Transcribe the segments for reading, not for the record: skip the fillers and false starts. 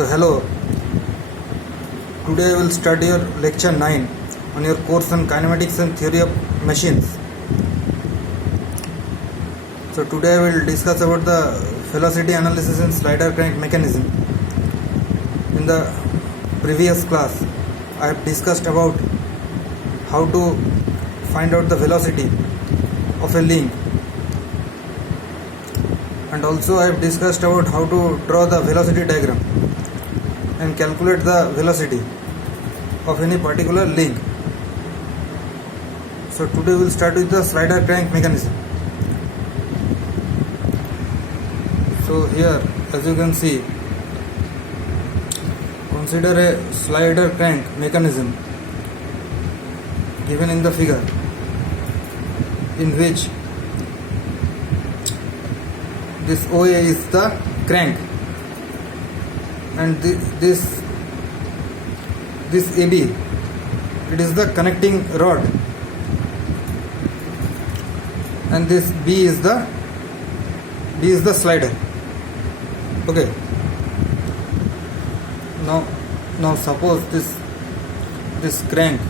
So hello, today I will start your lecture 9 on your course on kinematics and theory of machines. So today I will discuss about the velocity analysis and slider crank mechanism. In the previous class I have discussed about how to find out the velocity of a link, and also I have discussed about how to draw the velocity diagram and calculate the velocity of any particular link. So today we will start with the slider crank mechanism. So here, as you can see, consider a slider crank mechanism given in the figure, in which this OA is the crank and this AB, it is the connecting rod, and this B is the slider. Okay, now suppose this crank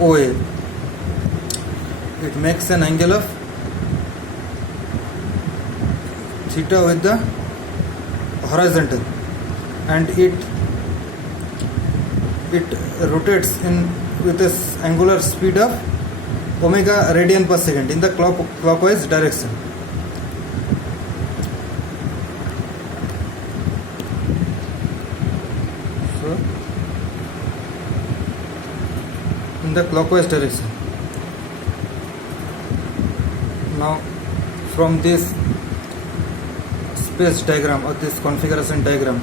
OA, it makes an angle of theta with the horizontal, and it rotates with this angular speed of omega radian per second in the clockwise direction. So in the clockwise direction. Now from this space diagram or this configuration diagram,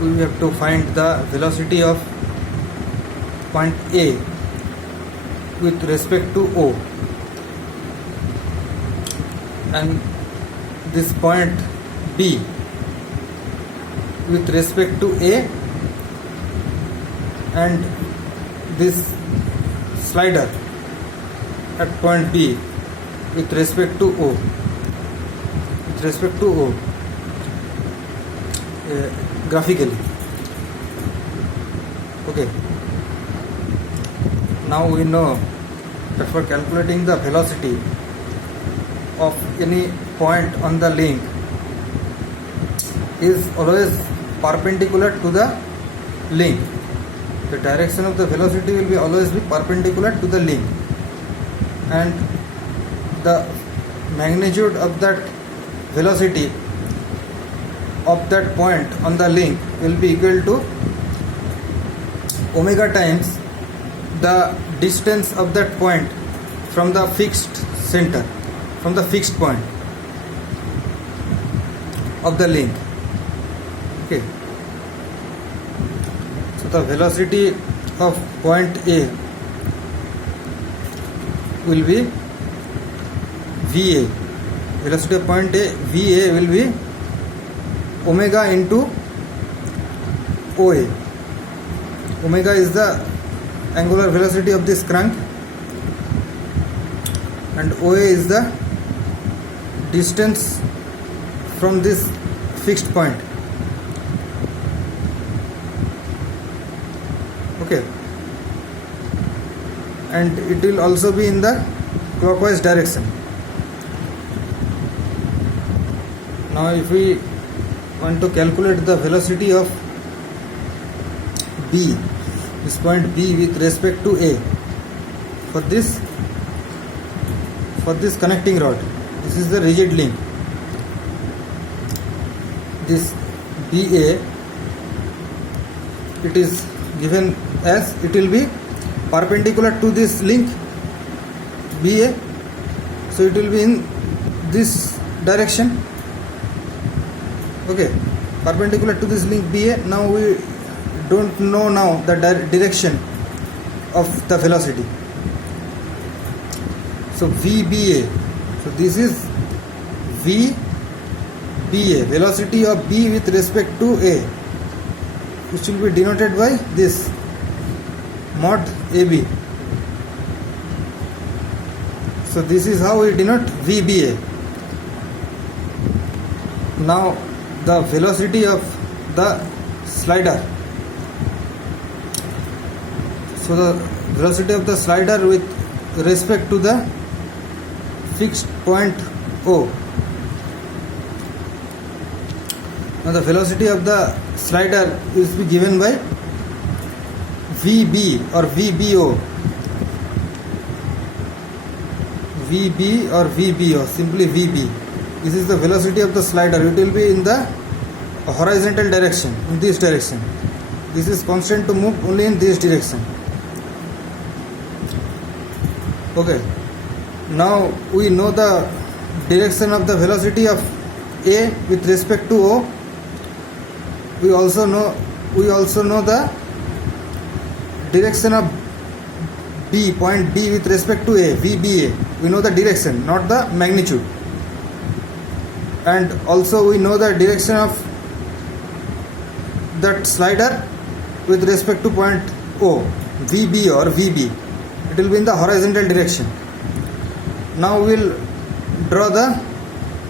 we have to find the velocity of point A with respect to O, and this point B with respect to A, and this slider at point B with respect to O. Graphically. Okay, now we know that for calculating the velocity of any point on the link is always perpendicular to the link. The direction of the velocity will be always be perpendicular to the link, and the magnitude of that velocity of that point on the link will be equal to omega times the distance of that point from the fixed center, from the fixed point of the link. Okay, so the velocity of point A will be VA. Velocity of point A, VA, will be omega into OA. Omega is the angular velocity of this crank, and OA is the distance from this fixed point. Okay, and it will also be in the clockwise direction. Now if we want to calculate the velocity of B, this point B with respect to A, for this connecting rod, this is the rigid link. This BA, it is given as it will be perpendicular to this link BA, so it will be in this direction. Okay, perpendicular to this link BA. Now we don't know now the direction of the velocity. So VBA, so this is VBA, velocity of B with respect to A, which will be denoted by this mod AB. So this is how we denote VBA. Now the velocity of the slider. So the velocity of the slider with respect to the fixed point O. Now the velocity of the slider is given by VB or VBO. VB or VBO, simply VB. This is the velocity of the slider. It will be in the horizontal direction, in this direction. This is constant to move only in this direction. Okay. Now we know the direction of the velocity of A with respect to O. We also know the direction of B, point B with respect to A, VBA. We know the direction, not the magnitude. And also we know the direction of that slider with respect to point O, VB or VB. It will be in the horizontal direction. Now we will draw the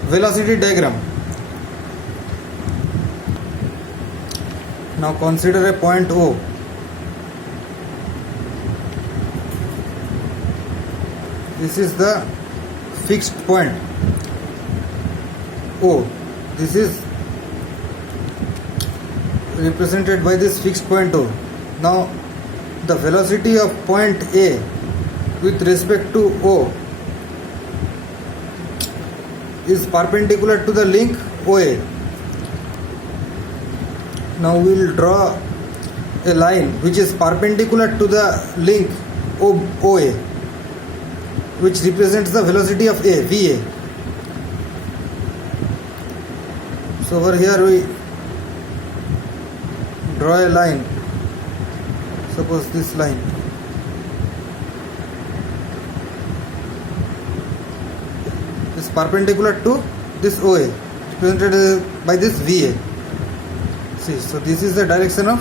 velocity diagram. Now consider a point O. This is the fixed point O. This is represented by this fixed point O. Now the velocity of point A with respect to O is perpendicular to the link OA. Now we will draw a line which is perpendicular to the link OA, which represents the velocity of A, VA. So over here we draw a line, suppose this line. Is perpendicular to this OA, represented by this VA. See, so this is the direction of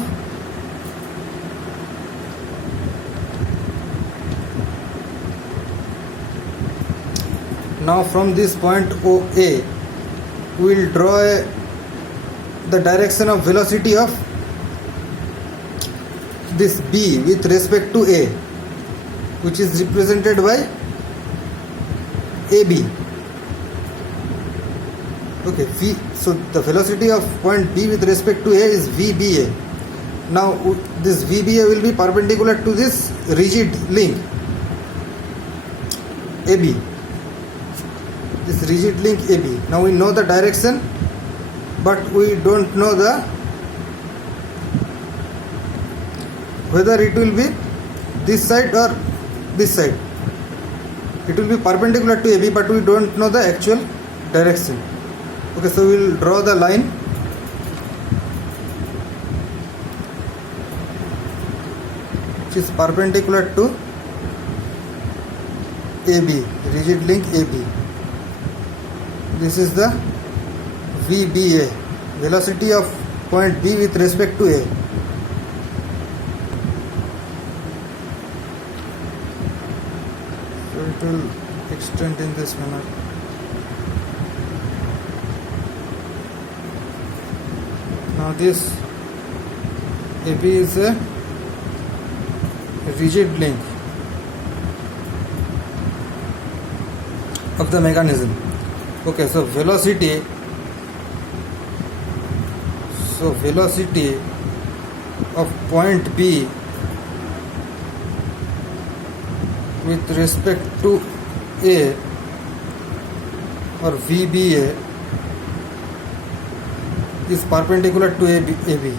now from this point OA we will draw the direction of velocity of this B with respect to A, which is represented by AB. Okay, so the velocity of point B with respect to A is VBA. Now this VBA will be perpendicular to this rigid link AB. This rigid link AB. Now we know the direction, but we don't know whether it will be this side or this side. It will be perpendicular to AB, but we don't know the actual direction. Okay, so we will draw the line which is perpendicular to AB, rigid link AB. This is the VBA, velocity of point B with respect to A. So it will extend in this manner. Now this AB is a rigid link of the mechanism. Okay, so velocity of point B with respect to A or VBA is perpendicular to AB.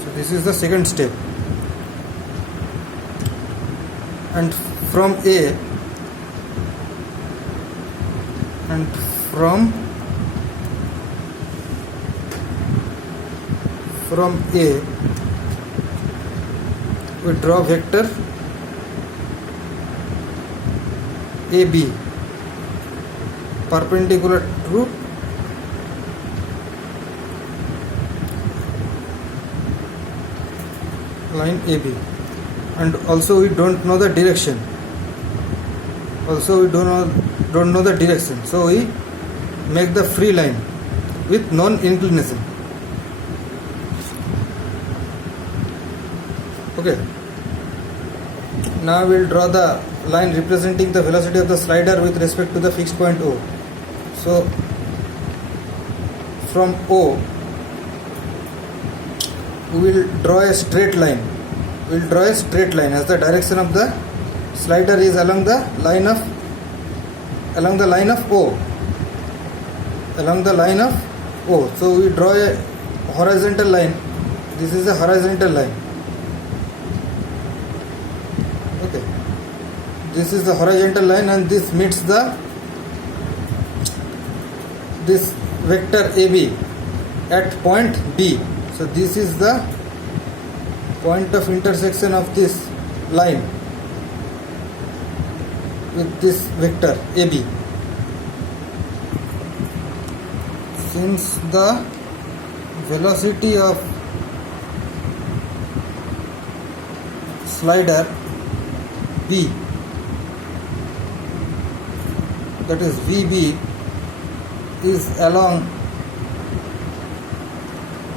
So this is the second step, and from A and from A we draw vector AB perpendicular to line AB, and also we don't know the direction. So we make the free line with known inclination. Okay. Now we will draw the line representing the velocity of the slider with respect to the fixed point O. So from O we will draw a straight line. We will draw a straight line as the direction of the slider is along the line of O. Along the line of O. So we draw a horizontal line. This is a horizontal line. Okay. This is the horizontal line, and this meets this vector AB at point B. So this is the point of intersection of this line with this vector AB. Since the velocity of slider B, that is VB, is along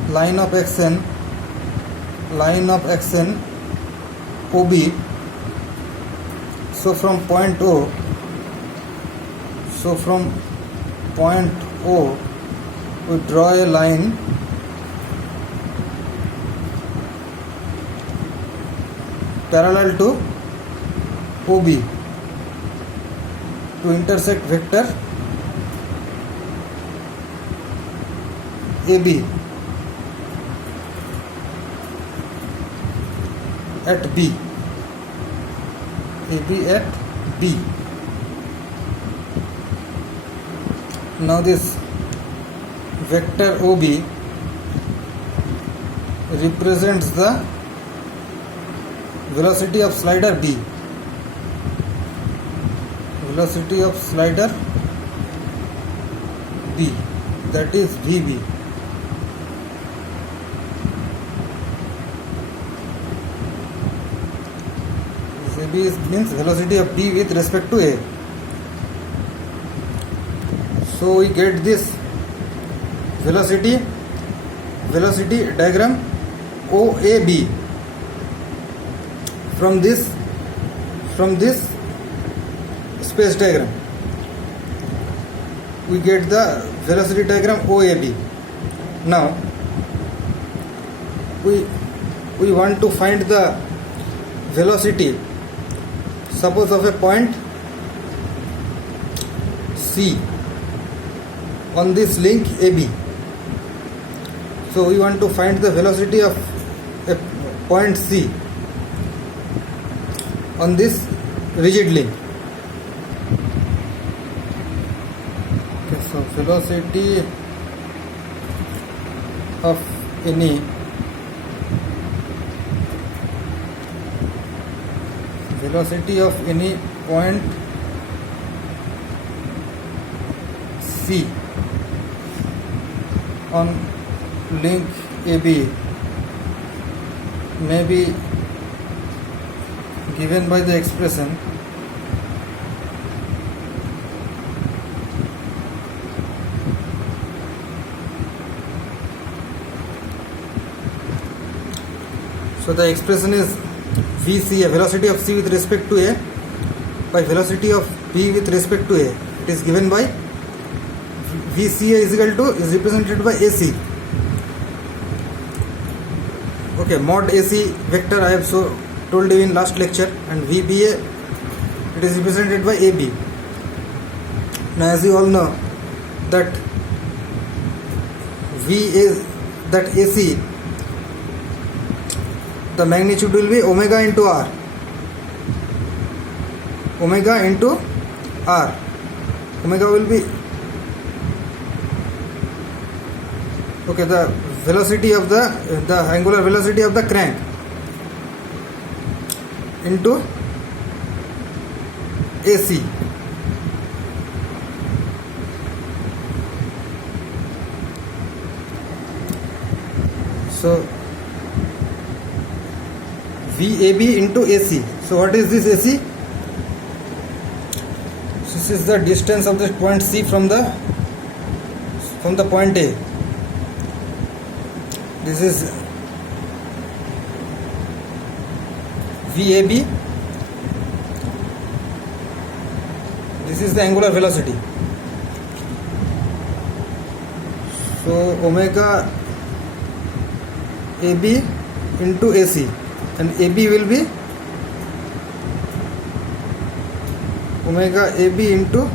line of action OB, so from point O we draw a line parallel to OB to intersect vector AB at B. AB at B. Now this vector OB represents the velocity of slider B. Velocity of slider B, that is VB. VB means velocity of B with respect to A. So we get this velocity diagram OAB from this space diagram. We get the velocity diagram OAB. Now we want to find the velocity, suppose, of a point C on this link AB. So we want to find the velocity of a point C on this rigid link. Okay, so velocity of any point C on link AB may be given by the expression so the expression is VC, a velocity of C with respect to A, by velocity of B with respect to A. It is given by VCA is represented by AC. Okay, mod AC vector I have told you in last lecture, and VBA, it is represented by AB. Now as you all know that AC, the magnitude will be omega into R. Omega into R. Omega will be, okay, the velocity of the angular velocity of the crank into AC. So VAB into AC. So what is this AC? This is the distance of the point C from the from the point A. This is VAB. This is the angular velocity. So omega AB into AC, and AB will be omega AB into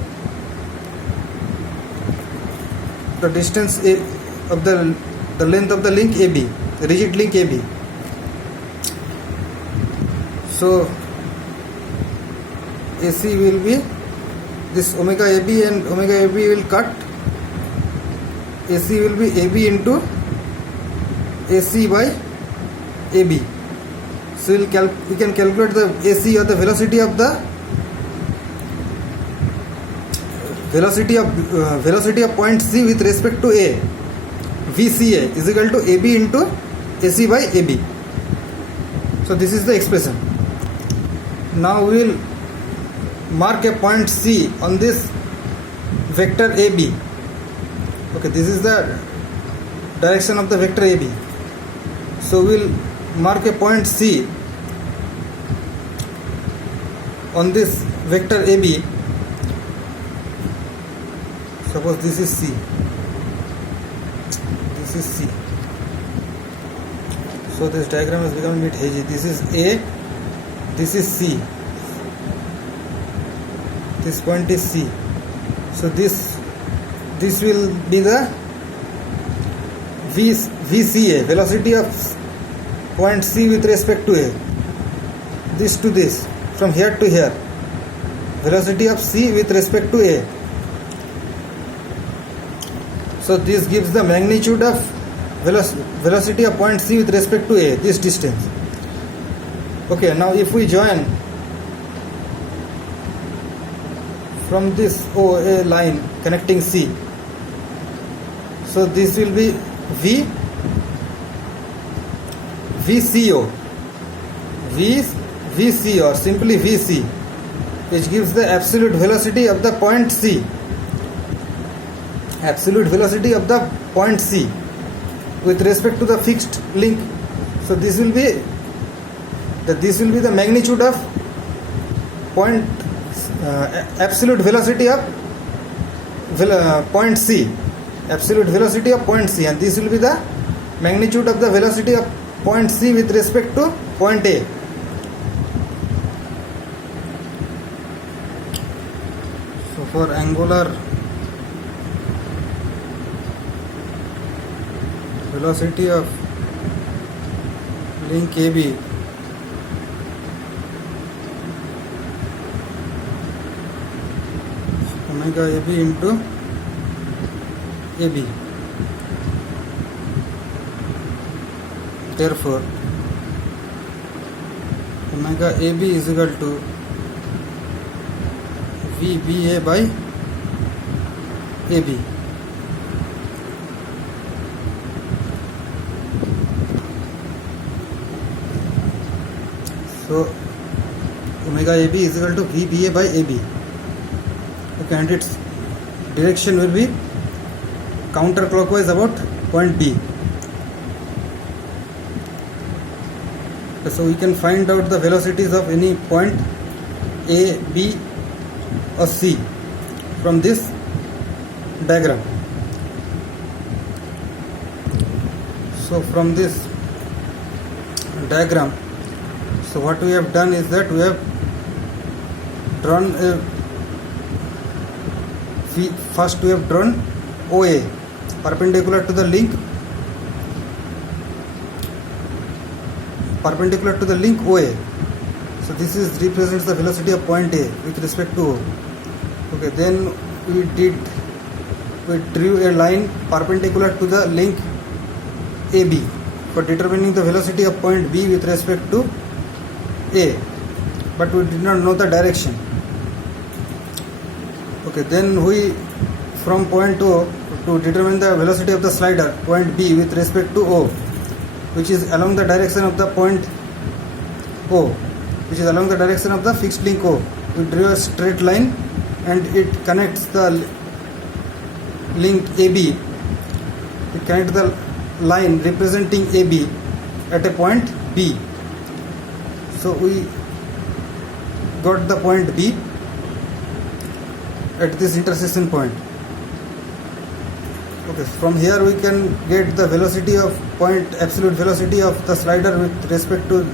the distance of the length of the link AB, the rigid link AB. So AC will be this omega AB, and omega AB will cut. AC will be AB into AC by AB. So we can calculate the AC, or the velocity of point C with respect to A. VCA is equal to AB into AC by AB. So this is the expression. Now we will mark a point C on this vector AB. Okay, this is the direction of the vector AB. So we will mark a point C on this vector AB. Suppose this is C. This is C. So this diagram has become a bit hazy. This is A. This is C. This point is C. So this will be the VCA, velocity of point C with respect to A. This to this, from here to here, velocity of C with respect to A. So this gives the magnitude of velocity of point C with respect to A, this distance. Okay, now if we join from this OA line connecting C, so this will be VCO, VCO, simply VC, which gives the absolute velocity of the point C. Absolute velocity of the point C with respect to the fixed link. So this will be the magnitude of point absolute velocity of point C, absolute velocity of point C, and this will be the magnitude of the velocity of point C with respect to point A. So for angular velocity of link AB, omega AB into AB. Therefore, omega AB is equal to VBA by AB. So omega AB is equal to VBA by AB. Okay, and its direction will be counterclockwise about point B. So we can find out the velocities of any point A, B or C from this diagram. So from this diagram, so what we have done is that we have drawn first we have drawn OA perpendicular to the link OA. So this represents the velocity of point A with respect to O. Okay, then we drew a line perpendicular to the link AB for determining the velocity of point B with respect to A, but we did not know the direction. Okay, then we from point O to determine the velocity of the slider point B with respect to O, which is along the direction of the point O, which is along the direction of the fixed link O. We drew a straight line and it connects the link AB connect the line representing AB at a point B. So we got the point B at this intersection point. Okay, from here we can get the velocity of point, absolute velocity of the slider with respect to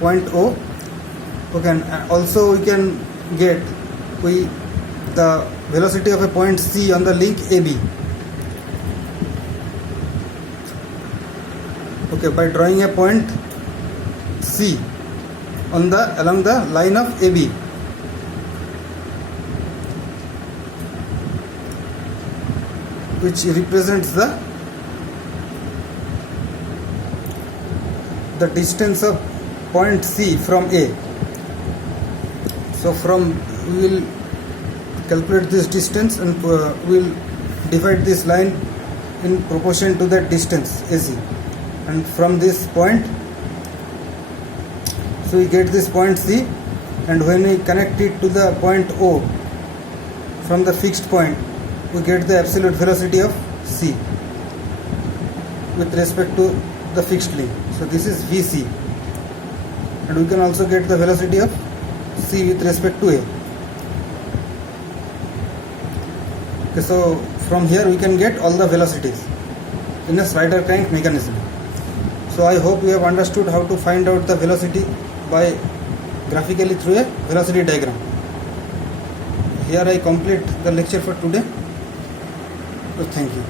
point O. Okay, and also we can get the velocity of a point C on the link AB. Okay, by drawing a point C on along the line of AB. Which represents the distance of point C from A. So we will calculate this distance and we will divide this line in proportion to that distance AC. And from this point, so we get this point C, and when we connect it to the point O from the fixed point, we get the absolute velocity of C with respect to the fixed link. So this is VC, and we can also get the velocity of C with respect to A. Okay, so from here we can get all the velocities in a slider crank mechanism. So I hope you have understood how to find out the velocity by graphically through a velocity diagram. Here I complete the lecture for today. So thank you.